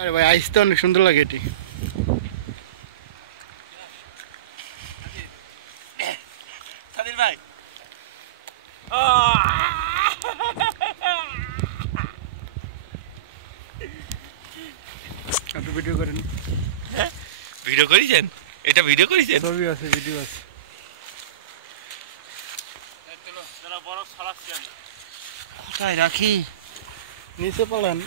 আরে ভাই আইস তো অনেক সুন্দর লাগে এটি। সাদির ভাই আপনি ভিডিও করেন? ভিডিও করেছেন? এটা ভিডিও করেছেন? ছবি আছে, ভিডিও আছে। কোথায় রাখি? নিচে পালান।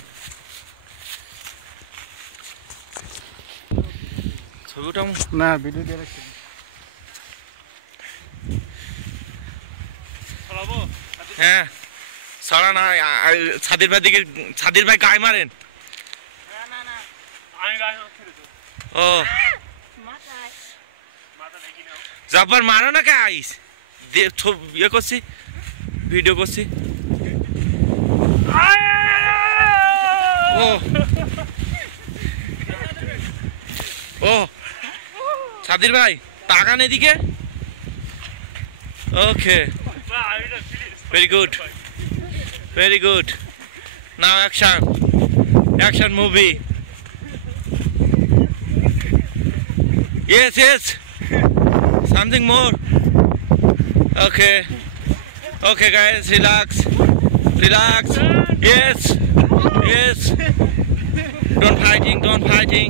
ছবিটা না, ভিডিও দিয়ে রাখছি। হ্যাঁ ছড়া না। ছাদের ভাই দিকে, ছাদের ভাই গায়ে মারেন। ও জব্বার মারো না কে আইস ইয়ে করছি, ভিডিও করছি। ও ও ছাদির ভাই তাকান এদিকে। ওকে, very good, very good. Now action, action movie. Yes, yes, something more. Okay, okay guys, relax, relax. Yes, yes, don't fighting, don't fighting.